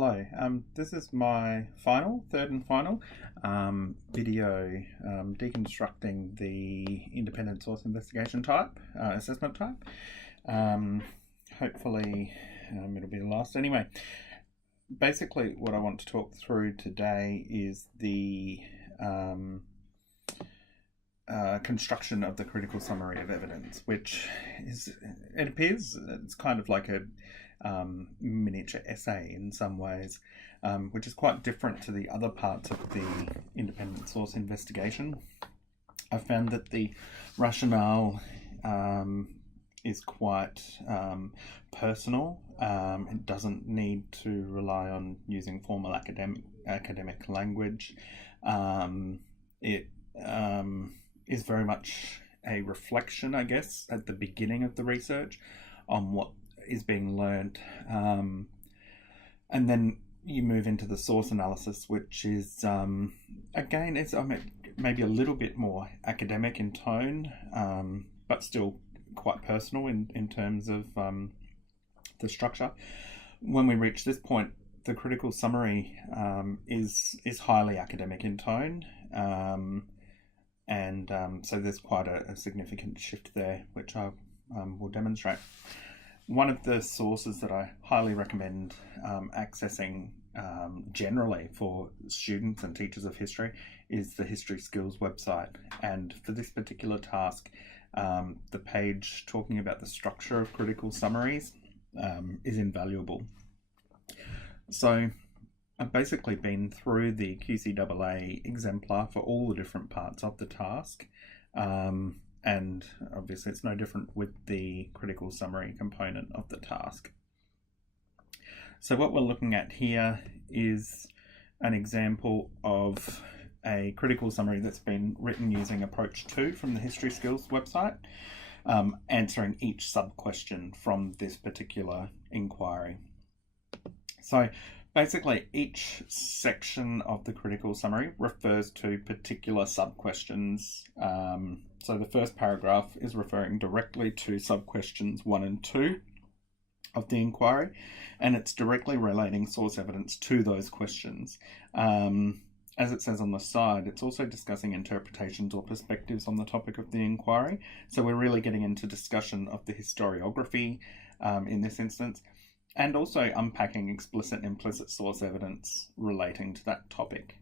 Hello. This is my third and final video deconstructing the independent source investigation type, assessment type. Hopefully it'll be the last. Anyway, basically what I want to talk through today is the construction of the critical summary of evidence, which is, it appears it's kind of like a miniature essay in some ways, which is quite different to the other parts of the independent source investigation. I found that the rationale is quite personal. It doesn't need to rely on using formal academic language. It is very much a reflection, I guess, at the beginning of the research on what is being learned, and then you move into the source analysis, which is again, it's maybe a little bit more academic in tone, but still quite personal in terms of the structure. When we reach this point, the critical summary is highly academic in tone, and so there's quite a significant shift there, which I will demonstrate. One of the sources that I highly recommend accessing generally for students and teachers of history is the History Skills website. And for this particular task, the page talking about the structure of critical summaries is invaluable. So I've basically been through the QCAA exemplar for all the different parts of the task. And obviously it's no different with the critical summary component of the task. So what we're looking at here is an example of a critical summary that's been written using Approach 2 from the History Skills website, answering each sub-question from this particular inquiry. So basically, each section of the critical summary refers to particular sub-questions. So the first paragraph is referring directly to sub-questions 1 and 2 of the inquiry, and it's directly relating source evidence to those questions. As it says on the side, it's also discussing interpretations or perspectives on the topic of the inquiry. So we're really getting into discussion of the historiography in this instance, and also unpacking explicit and implicit source evidence relating to that topic.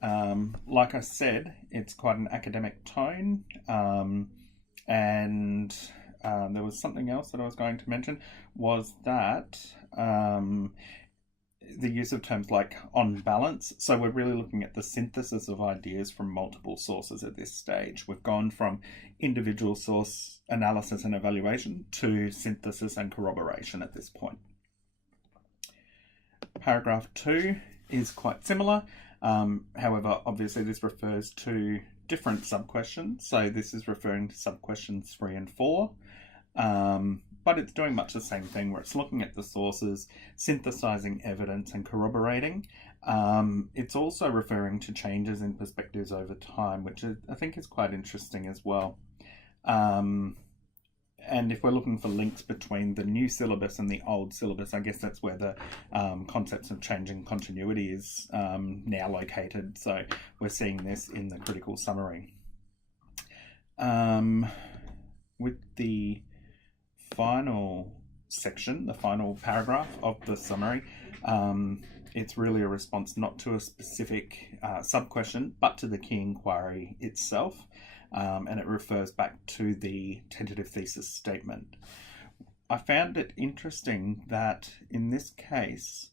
Like I said, it's quite an academic tone, and there was something else that I was going to mention, was that the use of terms like on balance. So we're really looking at the synthesis of ideas from multiple sources at this stage. We've gone from individual source analysis and evaluation to synthesis and corroboration at this point. Paragraph 2 is quite similar. However, obviously this refers to different sub-questions. So this is referring to sub-questions 3 and 4. But it's doing much the same thing, where it's looking at the sources, synthesizing evidence and corroborating. It's also referring to changes in perspectives over time, which I think is quite interesting as well. And if we're looking for links between the new syllabus and the old syllabus, I guess that's where the concepts of changing continuity is now located. So we're seeing this in the critical summary. With the final section, the final paragraph of the summary, it's really a response not to a specific sub-question, but to the key inquiry itself. And it refers back to the tentative thesis statement. I found it interesting that in this case,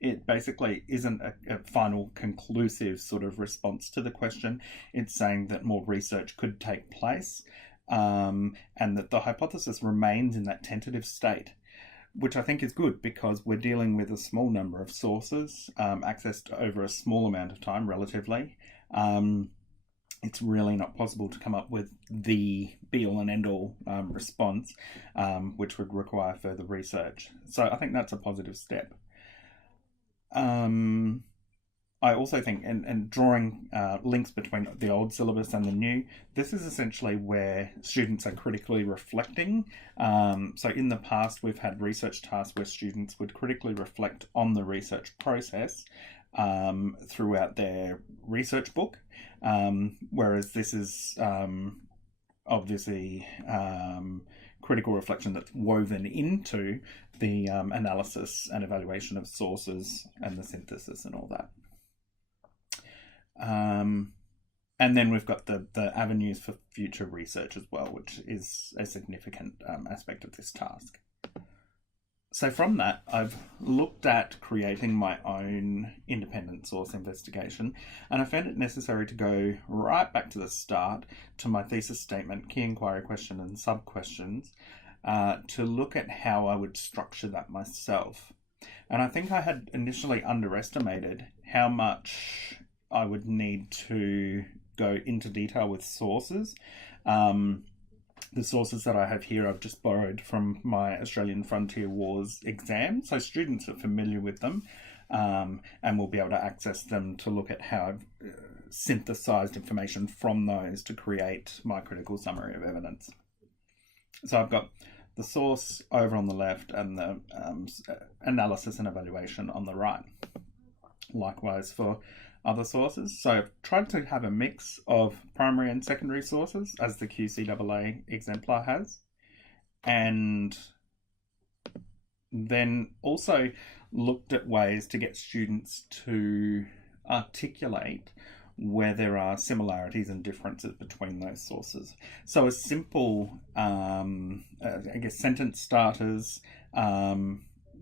it basically isn't a final conclusive sort of response to the question. It's saying that more research could take place, and that the hypothesis remains in that tentative state, which I think is good because we're dealing with a small number of sources, accessed over a small amount of time relatively. It's really not possible to come up with the be-all and end-all response, which would require further research. So I think that's a positive step. I also think, and drawing links between the old syllabus and the new, this is essentially where students are critically reflecting. So in the past, we've had research tasks where students would critically reflect on the research process throughout their research book, whereas this is obviously critical reflection that's woven into the analysis and evaluation of sources and the synthesis and all that. And then we've got the avenues for future research as well, which is a significant aspect of this task. So from that, I've looked at creating my own independent source investigation, and I found it necessary to go right back to the start to my thesis statement, key inquiry question and sub-questions, to look at how I would structure that myself. And I think I had initially underestimated how much I would need to go into detail with sources. The sources that I have here, I've just borrowed from my Australian Frontier Wars exam, so students are familiar with them and will be able to access them to look at how I've synthesized information from those to create my critical summary of evidence. So I've got the source over on the left and the analysis and evaluation on the right. Likewise for other sources. So I've tried to have a mix of primary and secondary sources, as the QCAA exemplar has, and then also looked at ways to get students to articulate where there are similarities and differences between those sources. So a simple, sentence starters,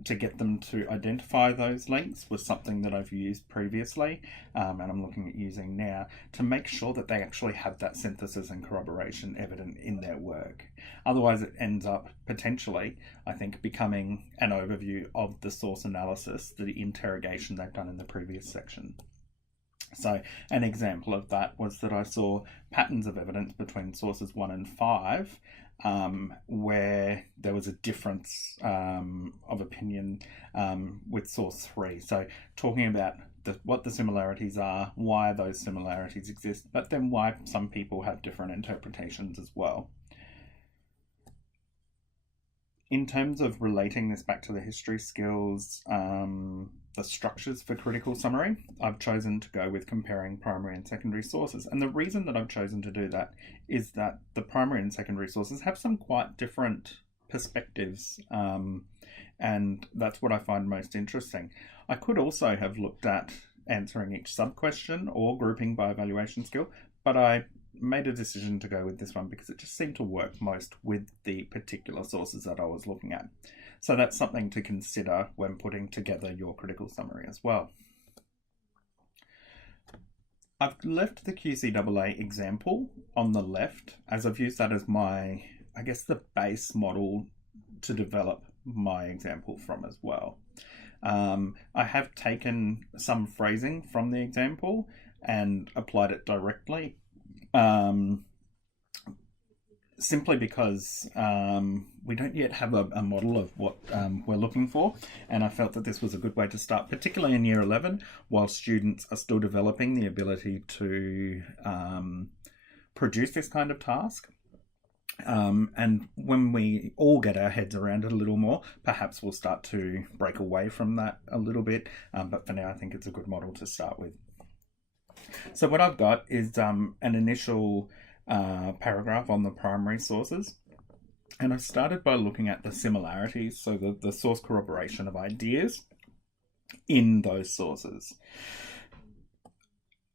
to get them to identify those links was something that I've used previously, and I'm looking at using now to make sure that they actually have that synthesis and corroboration evident in their work. Otherwise, it ends up potentially, I think, becoming an overview of the source analysis, the interrogation they've done in the previous section. So an example of that was that I saw patterns of evidence between sources 1 and 5, where there was a difference of opinion with source 3. So talking about what the similarities are, why those similarities exist, but then why some people have different interpretations as well. In terms of relating this back to the history skills, the structures for critical summary, I've chosen to go with comparing primary and secondary sources. And the reason that I've chosen to do that is that the primary and secondary sources have some quite different perspectives, and that's what I find most interesting. I could also have looked at answering each sub-question or grouping by evaluation skill, but I made a decision to go with this one because it just seemed to work most with the particular sources that I was looking at. So that's something to consider when putting together your critical summary as well. I've left the QCAA example on the left, as I've used that as my, the base model to develop my example from as well. I have taken some phrasing from the example and applied it directly, simply because we don't yet have a model of what we're looking for, and I felt that this was a good way to start, particularly in Year 11, while students are still developing the ability to produce this kind of task. And when we all get our heads around it a little more, perhaps we'll start to break away from that a little bit, but for now I think it's a good model to start with. So what I've got is an initial paragraph on the primary sources, and I started by looking at the similarities, so the source corroboration of ideas in those sources.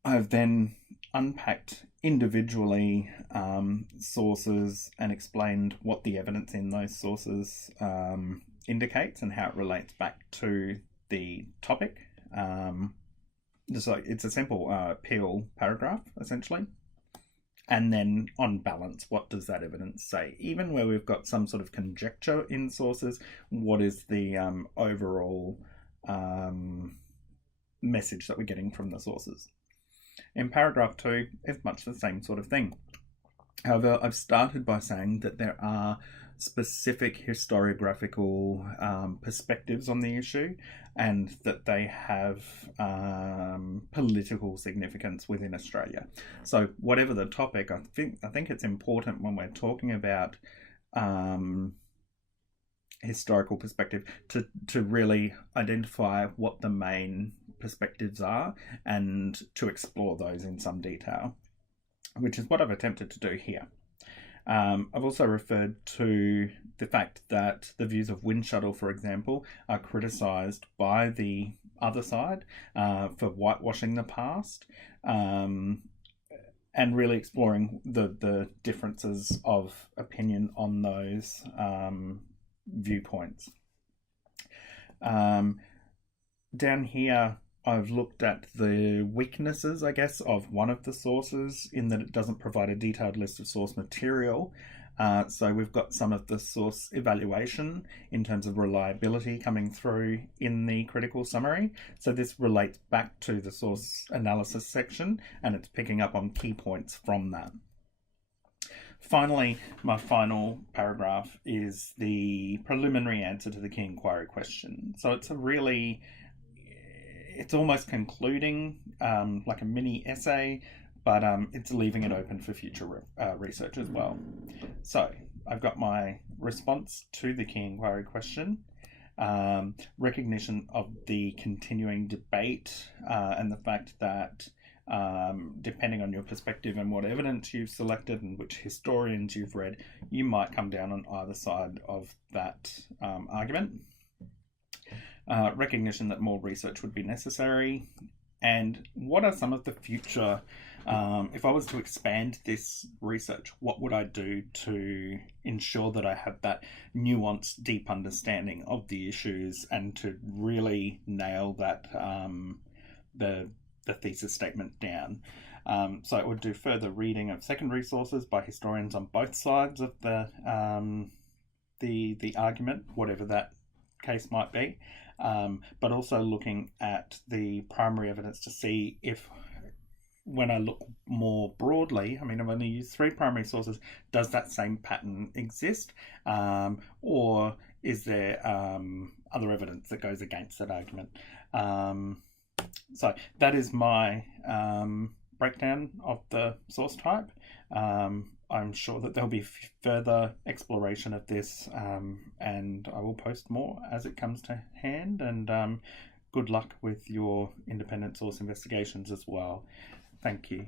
I've then unpacked individually sources and explained what the evidence in those sources indicates and how it relates back to the topic. So it's a simple Peel paragraph, essentially. And then on balance, what does that evidence say? Even where we've got some sort of conjecture in sources, what is the overall message that we're getting from the sources? In paragraph 2, it's much the same sort of thing. However, I've started by saying that there are specific historiographical perspectives on the issue, and that they have political significance within Australia. So whatever the topic, I think it's important when we're talking about historical perspective to really identify what the main perspectives are and to explore those in some detail, which is what I've attempted to do here. I've also referred to the fact that the views of Windshuttle, for example, are criticised by the other side for whitewashing the past, and really exploring the differences of opinion on those viewpoints. Down here, I've looked at the weaknesses, I guess, of one of the sources in that it doesn't provide a detailed list of source material. So we've got some of the source evaluation in terms of reliability coming through in the critical summary. So this relates back to the source analysis section, and it's picking up on key points from that. Finally, my final paragraph is the preliminary answer to the key inquiry question. So it's almost concluding like a mini essay, but it's leaving it open for future research as well. So I've got my response to the key inquiry question, recognition of the continuing debate, and the fact that depending on your perspective and what evidence you've selected and which historians you've read, you might come down on either side of that argument. Recognition that more research would be necessary, and what are some of the future, if I was to expand this research, what would I do to ensure that I have that nuanced, deep understanding of the issues and to really nail that the thesis statement down. So I would do further reading of secondary sources by historians on both sides of the argument, whatever that case might be, but also looking at the primary evidence to see if, when I look more broadly, I mean, I've only used 3 primary sources, does that same pattern exist, or is there other evidence that goes against that argument? So that is my breakdown of the source type. I'm sure that there'll be further exploration of this, and I will post more as it comes to hand, and good luck with your independent source investigations as well. Thank you.